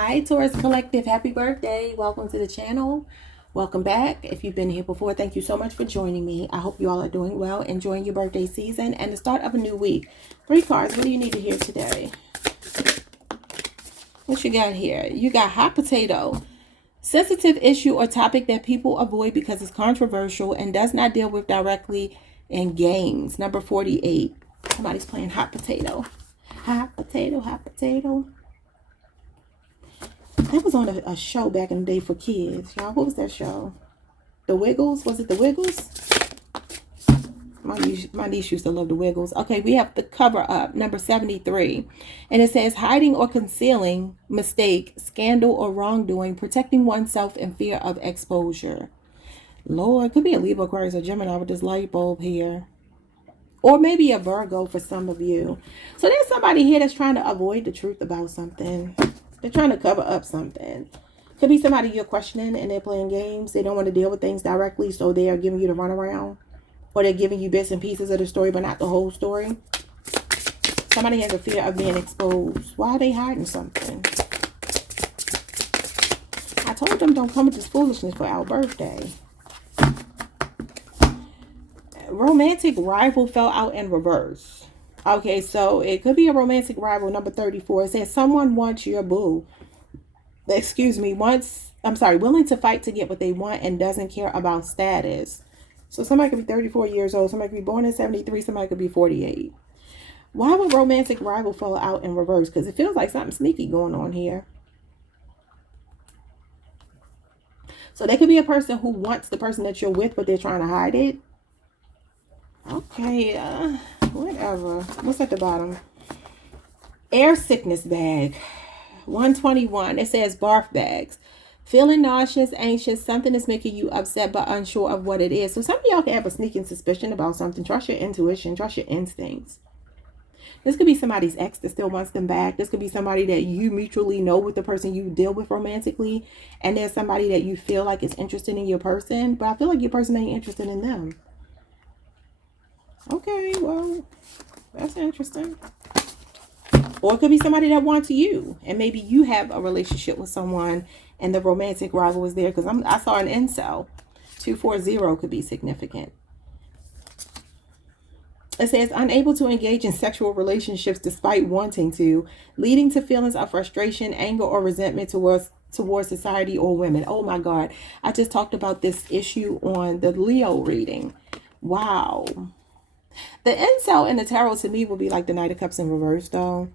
Hi, Taurus Collective. Happy birthday. Welcome to the channel. Welcome back. If you've been here before, thank you so much for joining me. I hope you all are doing well, enjoying your birthday season and the start of a new week. 3 cards. What do you need to hear today? What you got here? You got hot potato. Sensitive issue or topic that people avoid because it's controversial and does not deal with directly in games. Number 48. Somebody's playing hot potato. Hot potato, hot potato. That was on a show back in the day for kids. Y'all, what was that show? The Wiggles? Was it The Wiggles? My niece used to love The Wiggles. Okay, we have the cover up, number 73. And it says, hiding or concealing mistake, scandal, or wrongdoing, protecting oneself in fear of exposure. Lord, could be a Libra, Aquarius, or Gemini with this light bulb here. Or maybe a Virgo for some of you. So there's somebody here that's trying to avoid the truth about something. They're trying to cover up something. Could be somebody you're questioning and they're playing games. They don't want to deal with things directly, so they are giving you the runaround. Or they're giving you bits and pieces of the story, but not the whole story. Somebody has a fear of being exposed. Why are they hiding something? I told them don't come with this foolishness for our birthday. Romantic rival fell out in reverse. Okay, so it could be a romantic rival, number 34. It says someone wants your boo. Willing to fight to get what they want and doesn't care about status. So somebody could be 34 years old. Somebody could be born in 73. Somebody could be 48. Why would romantic rival fall out in reverse? Because it feels like something sneaky going on here. So they could be a person who wants the person that you're with, but they're trying to hide it. Okay, whatever. What's at the bottom? Air sickness bag. 121. It says barf bags. Feeling nauseous, anxious, something is making you upset but unsure of what it is. So some of y'all can have a sneaking suspicion about something. Trust your intuition. Trust your instincts. This could be somebody's ex that still wants them back. This could be somebody that you mutually know with the person you deal with romantically. And there's somebody that you feel like is interested in your person. But I feel like your person ain't interested in them. Okay, well, that's interesting. Or it could be somebody that wants you. And maybe you have a relationship with someone and the romantic rival is there. Because I saw an incel. 240 could be significant. It says, unable to engage in sexual relationships despite wanting to, leading to feelings of frustration, anger, or resentment towards society or women. Oh my God. I just talked about this issue on the Leo reading. Wow. The incel in the tarot to me will be like the Knight of Cups in reverse though.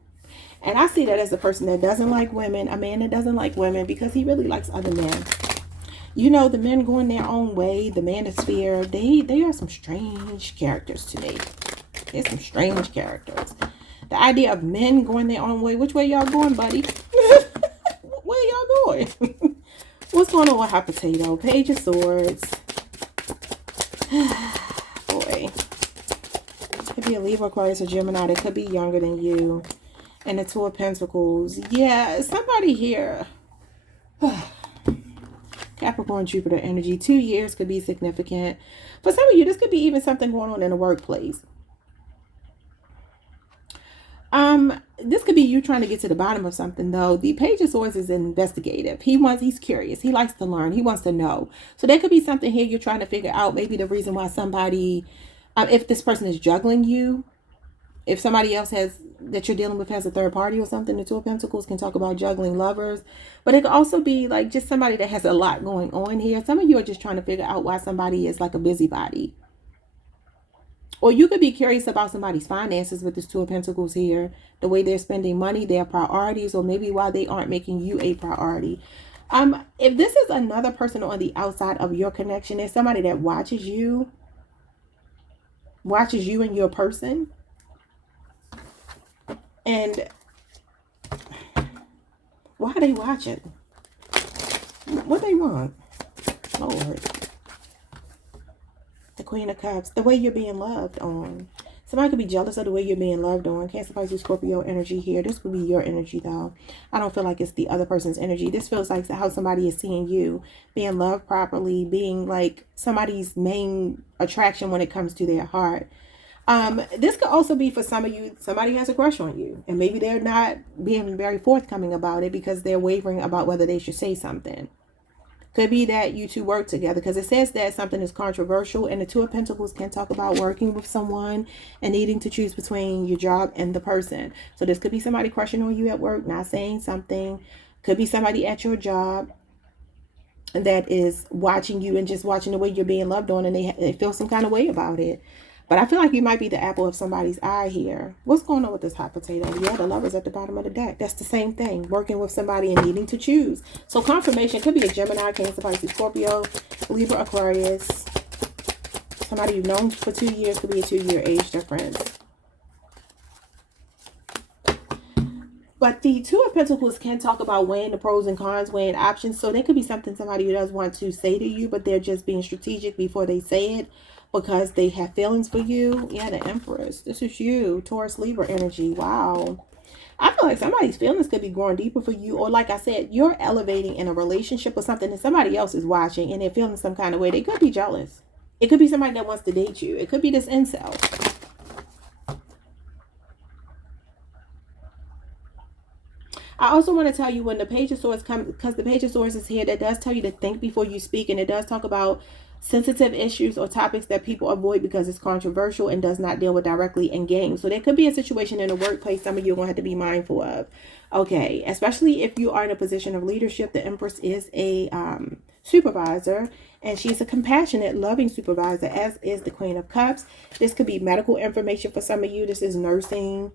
And I see that as a person that doesn't like women, a man that doesn't like women because he really likes other men. You know, the men going their own way, the manosphere, they are some strange characters to me. They're some strange characters. The idea of men going their own way. Which way y'all going, buddy? Where y'all going? What's going on with hot potato? Page of Swords. Boy. Could be a Libra, Aquarius, or Gemini. They could be younger than you. And the Two of Pentacles. Yeah, somebody here. Capricorn, Jupiter energy. 2 years could be significant. For some of you, this could be even something going on in the workplace. This could be you trying to get to the bottom of something though. The Page of Swords is investigative. He's curious. He likes to learn. He wants to know. So there could be something here you're trying to figure out. Maybe the reason why somebody, if this person is juggling you, if somebody else that you're dealing with has a third party or something, the Two of Pentacles can talk about juggling lovers. But it could also be like just somebody that has a lot going on here. Some of you are just trying to figure out why somebody is like a busybody. Or you could be curious about somebody's finances with this Two of Pentacles here. The way they're spending money, their priorities, or maybe why they aren't making you a priority. If this is another person on the outside of your connection, there's somebody that watches you and your person. And why are they watching? What they want? Lord. The Queen of Cups. The way you're being loved on. Somebody could be jealous of the way you're being loved on. Cancer, Pisces, Scorpio energy here. This would be your energy though. I don't feel like it's the other person's energy. This feels like how somebody is seeing you. Being loved properly. Being like somebody's main attraction when it comes to their heart. This could also be for some of you, somebody has a crush on you, and maybe they're not being very forthcoming about it because they're wavering about whether they should say something. Could be that you two work together, because it says that something is controversial, and the Two of Pentacles can talk about working with someone and needing to choose between your job and the person. So this could be somebody crushing on you at work, not saying something. Could be somebody at your job that is watching you and just watching the way you're being loved on, and they feel some kind of way about it. But I feel like you might be the apple of somebody's eye here. What's going on with this hot potato? Yeah, the Lover's at the bottom of the deck. That's the same thing. Working with somebody and needing to choose. So confirmation could be a Gemini, Cancer, Pisces, Scorpio, Libra, Aquarius. Somebody you've known for 2 years, could be a 2-year age difference. But the Two of Pentacles can talk about weighing the pros and cons, weighing options. So there could be something somebody does want to say to you, but they're just being strategic before they say it because they have feelings for you. Yeah, the Empress. This is you. Taurus, Libra energy. Wow. I feel like somebody's feelings could be growing deeper for you. Or like I said, you're elevating in a relationship or something and somebody else is watching and they're feeling some kind of way. They could be jealous. It could be somebody that wants to date you. It could be this incel. I also want to tell you when the Page of Swords comes, because the Page of Swords is here, that does tell you to think before you speak, and it does talk about sensitive issues or topics that people avoid because it's controversial and does not deal with directly in games. So there could be a situation in the workplace some of you are going to have to be mindful of. Okay, especially if you are in a position of leadership. The Empress is a supervisor, and she's a compassionate, loving supervisor, as is the Queen of Cups. This could be medical information for some of you. This is nursing.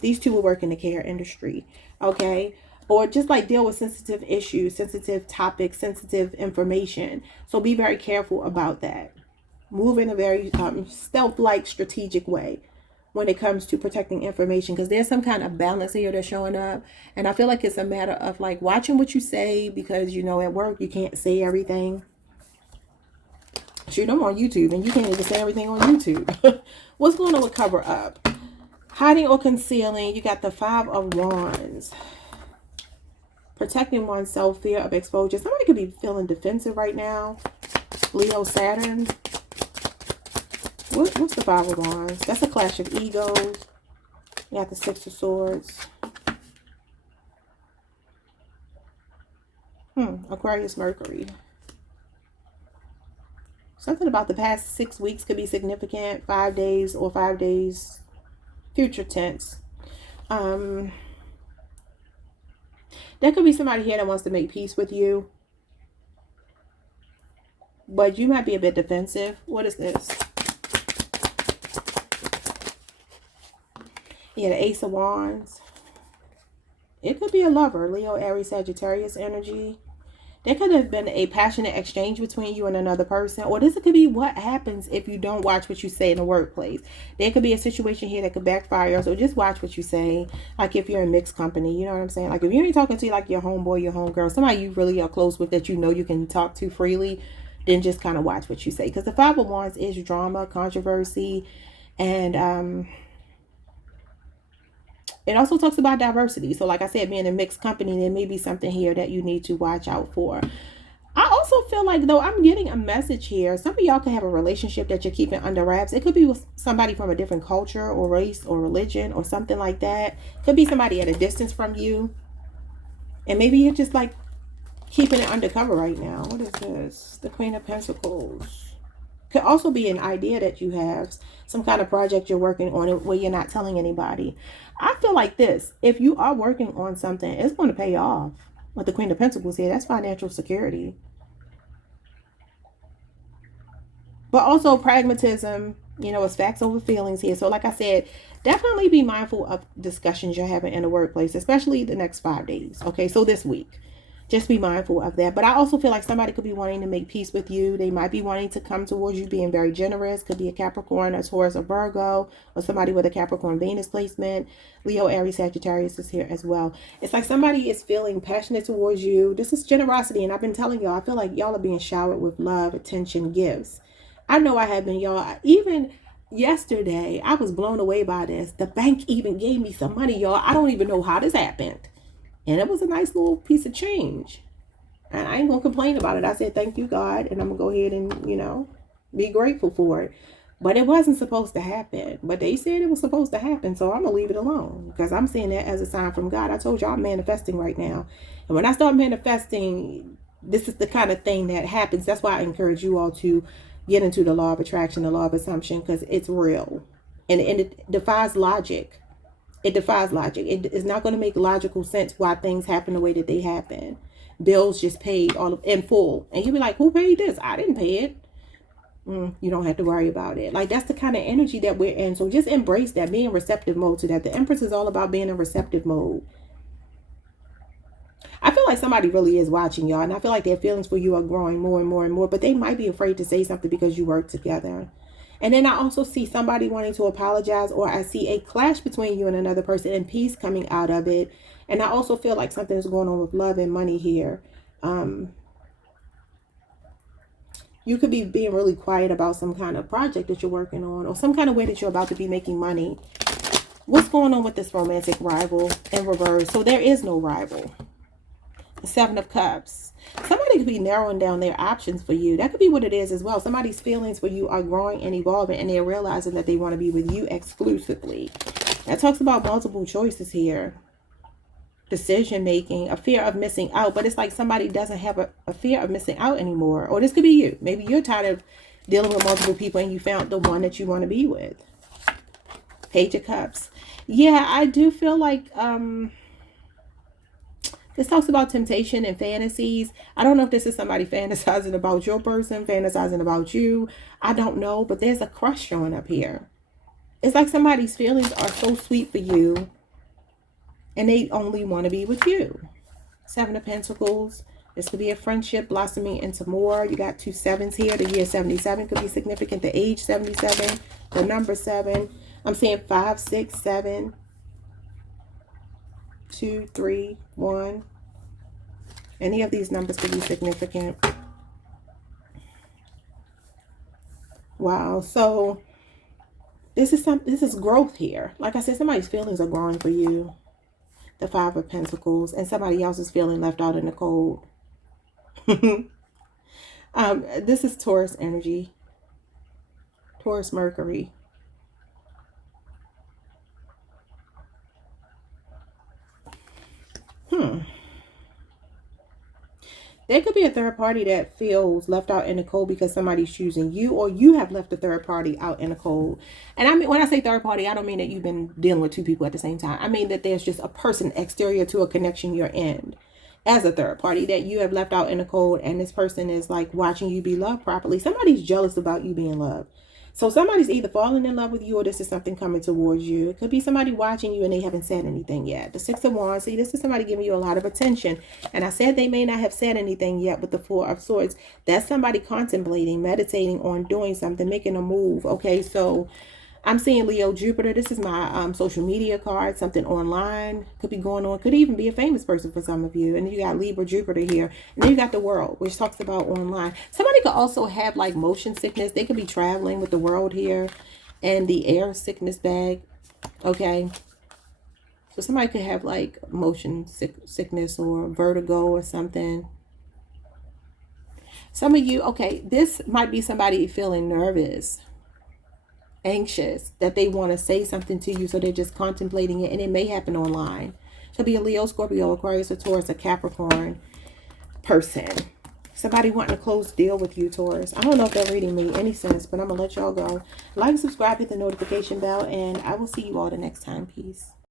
These two will work in the care industry. Okay, or just like deal with sensitive issues, sensitive topics, sensitive information. So be very careful about that. Move in a very stealth-like, strategic way when it comes to protecting information, because there's some kind of balance here that's showing up, and I feel like it's a matter of like watching what you say, because you know at work you can't say everything. Shoot, I'm on YouTube and you can't even say everything on YouTube. What's going on with cover up? Hiding or concealing. You got the Five of Wands. Protecting oneself, fear of exposure. Somebody could be feeling defensive right now. Leo, Saturn. What's the Five of Wands? That's a clash of egos. You got the Six of Swords. Aquarius, Mercury. Something about the past 6 weeks could be significant. 5 days or 5 days. Future tense. There could be somebody here that wants to make peace with you, but you might be a bit defensive. What is this? Yeah, the Ace of Wands. It could be a lover. Leo, Aries, Sagittarius energy. There could have been a passionate exchange between you and another person. Or this could be what happens if you don't watch what you say in the workplace. There could be a situation here that could backfire. So just watch what you say. Like if you're in mixed company, you know what I'm saying? Like if you ain't talking to like your homeboy, your homegirl, somebody you really are close with that you know you can talk to freely, then just kind of watch what you say. Because the Five of Wands is drama, controversy, and it also talks about diversity. So like I said, being in a mixed company, there may be something here that you need to watch out for. I also feel like, though, I'm getting a message here. Some of y'all could have a relationship that you're keeping under wraps. It could be with somebody from a different culture or race or religion or something like that. Could be somebody at a distance from you. And maybe you're just like keeping it undercover right now. What is this? The Queen of Pentacles. Could also be an idea that you have, some kind of project you're working on where you're not telling anybody. I feel like this, if you are working on something, it's going to pay off. With the Queen of Pentacles here, that's financial security. But also pragmatism, you know, it's facts over feelings here. So like I said, definitely be mindful of discussions you're having in the workplace, especially the next 5 days. Okay, so this week. Just be mindful of that. But I also feel like somebody could be wanting to make peace with you. They might be wanting to come towards you being very generous. Could be a Capricorn, a Taurus, or Virgo, or somebody with a Capricorn Venus placement. Leo, Aries, Sagittarius is here as well. It's like somebody is feeling passionate towards you. This is generosity. And I've been telling y'all, I feel like y'all are being showered with love, attention, gifts. I know I have been, y'all. Even yesterday, I was blown away by this. The bank even gave me some money, y'all. I don't even know how this happened. And it was a nice little piece of change. And I ain't going to complain about it. I said, thank you, God. And I'm going to go ahead and, you know, be grateful for it. But it wasn't supposed to happen. But they said it was supposed to happen. So I'm going to leave it alone. Because I'm seeing that as a sign from God. I told you I'm manifesting right now. And when I start manifesting, this is the kind of thing that happens. That's why I encourage you all to get into the law of attraction, the law of assumption. Because it's real. And it defies logic. It defies logic. It is not going to make logical sense why things happen the way that they happen. Bills just paid all in full. And you'll be like, who paid this? I didn't pay it. You don't have to worry about it. Like, that's the kind of energy that we're in. So just embrace that. Be in receptive mode to that. The Empress is all about being in receptive mode. I feel like somebody really is watching y'all. And I feel like their feelings for you are growing more and more and more. But they might be afraid to say something because you work together. And then I also see somebody wanting to apologize. Or I see a clash between you and another person and peace coming out of it. And I also feel like something is going on with love and money here. You could be being really quiet about some kind of project that you're working on or some kind of way that you're about to be making money. What's going on with this romantic rival in reverse? So there is no rival. The Seven of Cups. Somebody could be narrowing down their options for you. That could be what it is as well. Somebody's feelings for you are growing and evolving and they're realizing that they want to be with you exclusively. That talks about multiple choices here. Decision making, a fear of missing out, but it's like somebody doesn't have a fear of missing out anymore. Or this could be you. Maybe you're tired of dealing with multiple people and you found the one that you want to be with. Page of Cups. Yeah, I do feel like this talks about temptation and fantasies. I don't know if this is somebody fantasizing about your person, fantasizing about you. I don't know, but there's a crush showing up here. It's like somebody's feelings are so sweet for you and they only want to be with you. Seven of Pentacles. This could be a friendship blossoming into more. You got 2 7s here. The year 77 could be significant. The age 77. The number 7. I'm seeing 5, 6, 7. 2, 3, 1. Any of these numbers could be significant. Wow. So this is growth here. Like I said, somebody's feelings are growing for you. The 5 of Pentacles, and somebody else is feeling left out in the cold. This is Taurus energy. Taurus Mercury. There could be a third party that feels left out in the cold because somebody's choosing you, or you have left a third party out in the cold. And I mean, when I say third party, I don't mean that you've been dealing with 2 people at the same time. I mean that there's just a person exterior to a connection you're in as a third party that you have left out in the cold, and this person is like watching you be loved properly. Somebody's jealous about you being loved. So somebody's either falling in love with you or this is something coming towards you. It could be somebody watching you and they haven't said anything yet. The 6 of Wands. See, this is somebody giving you a lot of attention. And I said they may not have said anything yet with the 4 of Swords. That's somebody contemplating, meditating on doing something, making a move. Okay, so I'm seeing Leo, Jupiter. This is my social media card. Something online could be going on. Could even be a famous person for some of you. And you got Libra, Jupiter here. And then you got the World, which talks about online. Somebody could also have like motion sickness. They could be traveling with the World here. And the air sickness bag. Okay. So somebody could have like motion sickness or vertigo or something. Some of you, okay, this might be somebody feeling nervous, anxious, that they want to say something to you, so they're just contemplating it, and it may happen online. Could be a Leo, Scorpio, Aquarius, or Taurus, a Capricorn person. Somebody wanting to close the deal with you, Taurus. I don't know if that reading made any sense, but I'm gonna let y'all go. Like, subscribe, hit the notification bell, and I will see you all the next time. Peace.